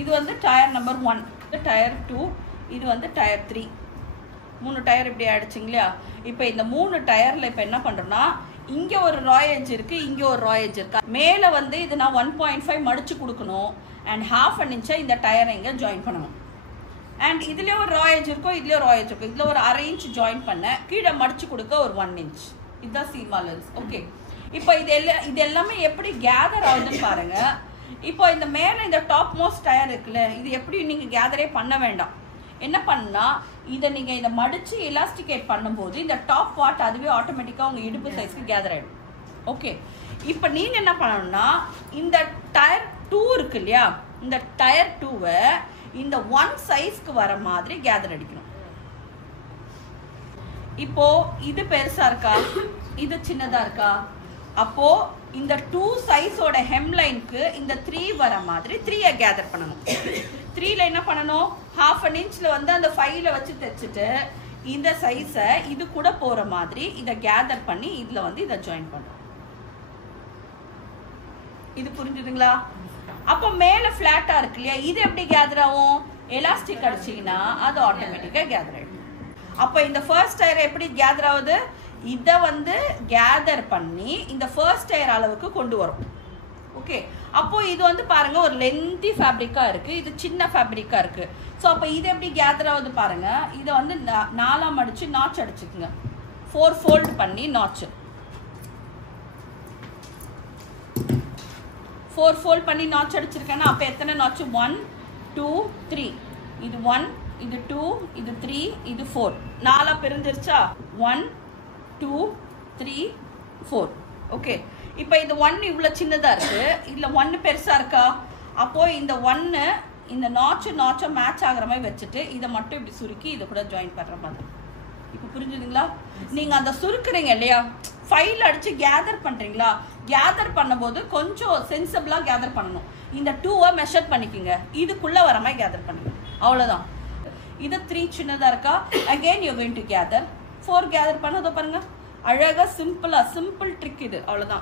இது வந்து tyre number 1, tyre 2, இது வந்து டயர் 3. 3 டயர் இப்படி ஆயிடுச்சுங்க இல்லையா? இப்போ இந்த 3 டயரில் இப்போ என்ன பண்ணுறோன்னா, இங்கே ஒரு ராய் எட்ஜ் இருக்குது, இங்கே ஒரு ராய் எட்ஜ் இருக்கா. மேலே வந்து இது நான் 1.5 மடித்து கொடுக்கணும். அண்ட் 1/2 இன்ச்சை இந்த டயரை இங்கே ஜாயின் பண்ணணும். அண்ட் இதுலேயே ஒரு ராய் எட்ஜ் இருக்கும், இதுலேயே ஒரு ராய் எட்ஜ் இருக்கும். இதில் ஒரு 1/2 இன்ச் ஜாயின் பண்ண, கீழே மடித்து கொடுக்க ஒரு 1 இன்ச். இதுதான் சீமா லென்ஸ். ஓகே, இப்போ இது எல்லாமே எப்படி கேதர் ஆகுதுன்னு பாருங்கள். இப்போ இந்த மேலே இந்த டாப் மோஸ்ட் டயர் இருக்குல்ல, இது எப்படி நீங்கள் கேதரே பண்ண வேண்டாம். என்ன பண்ணால் இதை நீங்கள் இதை மடித்து எலாஸ்டிகேட் பண்ணும்போது இந்த டாப் பார்ட் அதுவே ஆட்டோமேட்டிக்காக உங்கள் இடுப்பு சைஸ்க்கு கேதர் ஆகிடும். ஓகே, இப்போ நீங்கள் என்ன பண்ணணும்னா, இந்த டயர் 2 இருக்கு இல்லையா, இந்த டயர் 2வை இந்த 1 சைஸ்க்கு வர மாதிரி கேதர் அடிக்கணும். இப்போ இது பெருசா இருக்கா, இது சின்னதா இருக்கா? அப்போ இந்த 2 சைஸோட ஹெம்லைனுக்கு இந்த 3 வர மாதிரி 3 கேதர் பண்ணணும். 3ல என்ன பண்ணணும், 1/2 இன்ச்ல வந்து அந்த 5ல வச்சு தைச்சிட்டு இந்த சைஸை இது கூட போற மாதிரி இதை கேதர் பண்ணி இதுல வந்து இதை ஜாயின் பண்ணணும். இது புரிஞ்சுதுங்களா? அப்போ மேல ஃபிளாட்டா இருக்கு இல்லையா, இது எப்படி கேதர் ஆகும்? எலாஸ்டிக் அடிச்சீங்கன்னா அது ஆட்டோமேட்டிக்கா கேதர் ஆயிடும். அப்போ இந்த ஃபர்ஸ்ட் டயர் எப்படி கேதர் ஆகுது? இதை வந்து கேதர் பண்ணி இந்த ஃபர்ஸ்ட் டயர் அளவுக்கு கொண்டு வரும். ஓகே, அப்போ இது வந்து பாருங்க ஒரு லென்த்தி ஃபேப்ரிக்கா இருக்கு, இது சின்ன ஃபேப்ரிக்கா இருக்கு. ஸோ அப்போ இது எப்படி கேதர் ஆகுது பாருங்க. இதை வந்து 4ஆ மடிச்சு நாச் அடிச்சுக்குங்க, 4 ஃபோல்ட் பண்ணி நாச்சு 4 ஃபோல்ட் பண்ணி நாச் அடிச்சிருக்கேன்னா அப்போ எத்தனை நாச்சு? 1 2 3. இது 1, இது 2, இது 3, இது 4. 4ஆ பிரிஞ்சிருச்சா? 1 2 3 4. ஓகே, இப்போ இந்த 1 இவ்வளோ சின்னதாக இருக்கு, இதில் 1 பெருசாக இருக்கா? அப்போது இந்த 1 இந்த நாச்சை மேட்ச் ஆகிற மாதிரி வச்சுட்டு இதை மட்டும் இப்படி சுருக்கி இதை கூட ஜாயின் பண்ணுற மாதிரி. இப்போ புரிஞ்சுதுங்களா? நீங்கள் அந்த சுருக்குறீங்க இல்லையா, ஃபைல் அடித்து கேதர் பண்ணுறீங்களா, கேதர் பண்ணும்போது கொஞ்சம் சென்சிபிளாக கேதர் பண்ணணும். இந்த 2வை மெஷர் பண்ணிக்கோங்க, இதுக்குள்ளே வர மாதிரி கேதர் பண்ணிக்கோங்க, அவ்வளோதான். இது 3 சின்னதாக இருக்கா, again you going to gather 4 gather பண்ணதோ பாருங்க. அழகாக சிம்பிள் ட்ரிக் இது, அவ்வளோதான்.